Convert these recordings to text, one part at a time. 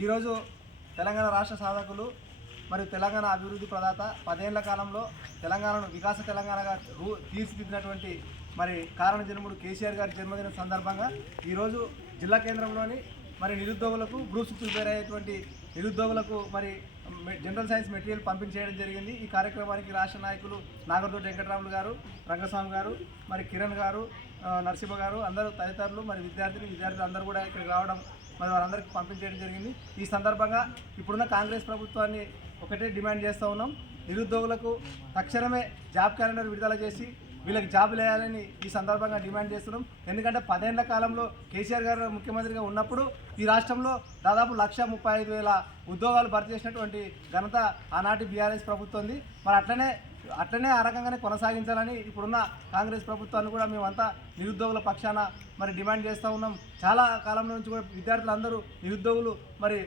ఈరోజు తెలంగాణ రాష్ట్ర సాధకులు మరియు తెలంగాణ అభివృద్ధి ప్రదాత 10 ఏళ్ల కాలంలో తెలంగాణను వికాస తెలంగాణగా తీర్చిదిద్దినటువంటి మరి కారణ జన్ముడు కేసీఆర్ గారి జన్మదిన సందర్భంగా ఈరోజు జిల్లా కేంద్రంలోని మరి నిరుద్యోగులకు గ్రూప్స్ ప్రిపేర్ అయ్యేటువంటి నిరుద్యోగులకు మరి జనరల్ సైన్స్ మెటీరియల్ పంపించేయడం జరిగింది। ఈ కార్యక్రమానికి రాష్ట్ర నాయకులు నాగర్దొడ్డి వెంకటరాములు గారు, రంగస్వామి గారు, మరి కిరణ్ గారు, నరసింహ గారు అందరూ తదితరులు మరి విద్యార్థులు అందరూ కూడా ఇక్కడికి రావడం మరి వారందరికీ పంపించేయడం జరిగింది। ఈ సందర్భంగా ఇప్పుడున్న కాంగ్రెస్ ప్రభుత్వాన్ని ఒకటే డిమాండ్ చేస్తూ ఉన్నాం, నిరుద్యోగులకు తక్షణమే జాబ్ క్యాలెండర్ విడుదల చేసి వీళ్ళకి జాబులు వేయాలని ఈ సందర్భంగా డిమాండ్ చేస్తున్నాం। ఎందుకంటే 10 ఏళ్ల కాలంలో కేసీఆర్ గారు ముఖ్యమంత్రిగా ఉన్నప్పుడు ఈ రాష్ట్రంలో దాదాపు 1,35,000 ఉద్యోగాలు భర్తీ చేసినటువంటి ఘనత ఆనాటి బీఆర్ఎస్ ప్రభుత్వంది। మరి అట్లనే ఆ రకంగానే కొనసాగించాలని ఇప్పుడున్న కాంగ్రెస్ ప్రభుత్వాన్ని కూడా మేమంతా నిరుద్యోగుల పక్షాన మరి డిమాండ్ చేస్తూ ఉన్నాం। చాలా కాలం నుంచి కూడా విద్యార్థులందరూ నిరుద్యోగులు మరి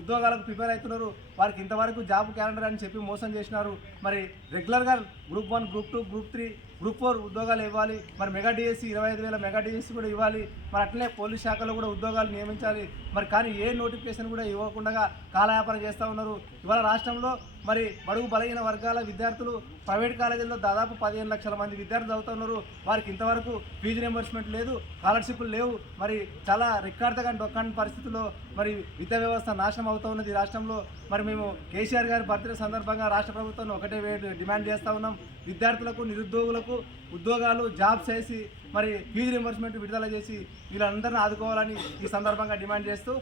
ఉద్యోగాలకు ప్రిపేర్ అవుతున్నారు, వారికి ఇంతవరకు జాబ్ క్యాలెండర్ అని చెప్పి మోసం చేసినారు। మరి రెగ్యులర్గా గ్రూప్ 1, గ్రూప్ 2, గ్రూప్ 3, గ్రూప్ 4 ఉద్యోగాలు ఇవ్వాలి, మరి మెగా డిఎస్సి 25,000 మెగా డిఎస్సి కూడా ఇవ్వాలి, మరి అట్లనే పోలీస్ శాఖలో కూడా ఉద్యోగాలు నియమించాలి। మరి కానీ ఏ నోటిఫికేషన్ కూడా ఇవ్వకుండా కాలయాపన చేస్తూ ఉన్నారు। ఇవాళ రాష్ట్రంలో మరి బడుగు బలహీన వర్గాల విద్యార్థులు ప్రైవేట్ కాలేజీల్లో దాదాపు 15 లక్షల మంది విద్యార్థులు చదువుతున్నారు, వారికి ఇంతవరకు ఫీజు రియంబర్స్మెంట్ లేదు, స్కాలర్షిప్లు లేవు। మరి చాలా రికార్డుగా డొక్కాని పరిస్థితుల్లో మరి విద్యా వ్యవస్థ నాశనం అవుతూ ఉన్నది రాష్ట్రంలో। మరి మేము కేసీఆర్ గారి బర్త్డే సందర్భంగా రాష్ట్ర ప్రభుత్వాన్ని ఒకటే డిమాండ్ చేస్తూ ఉన్నాం, విద్యార్థులకు నిరుద్యోగులకు ఉద్యోగాలు జాబ్స్ చేసి మరి ఫీజు రియంబర్స్మెంట్ విడుదల చేసి వీళ్ళందరినీ ఆదుకోవాలని ఈ సందర్భంగా డిమాండ్ చేస్తూ